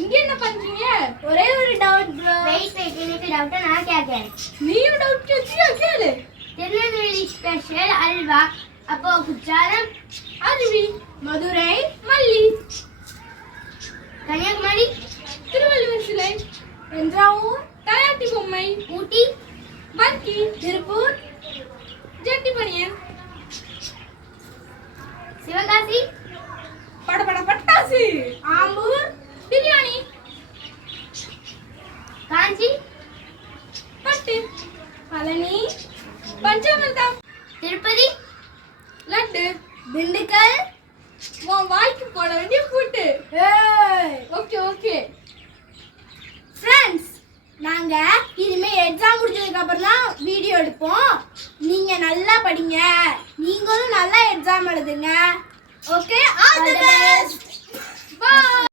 இங்க என்ன பண்றீங்க? ஒரே ஒரு டவுட் bro. வெயிட் எனக்கு டவுட் நான் கேக்குறேன். நீயும் டவுட் கேட்டியா? கேளு. திருநெல்வேலி ஸ்பெஷல் அல்வா அப்போ குற்றாலம் அருவி, மதுரை மல்லி, கன்னியாகுமரி திருவள்ளுவர் சிலை, தஞ்சாவூர் தலையாட்டி பொம்மை, ஊட்டி பர்கி, திருப்பூர் ஜட்டி பனியன், சிவகாசி படபட பட்டாசு, ஆம்பூர் பிரியாணி, காஞ்சி பட்டு, பழனி பஞ்சாமிர்தம், திருப்பதி லட்டு, திண்டுக்கல் உன் வாய்க்கு போட வேண்டிய கூட்டு. ஓகே ஓகே ஃப்ரெண்ட்ஸ், நாங்க இனிமே எக்ஸாம் முடிஞ்சதுக்கு அப்புறம் தான் வீடியோ எடுப்போம். நீங்க நல்லா படிங்க, நீங்களும் நல்லா எக்ஸாம் எழுதுங்க. Okay, all the best.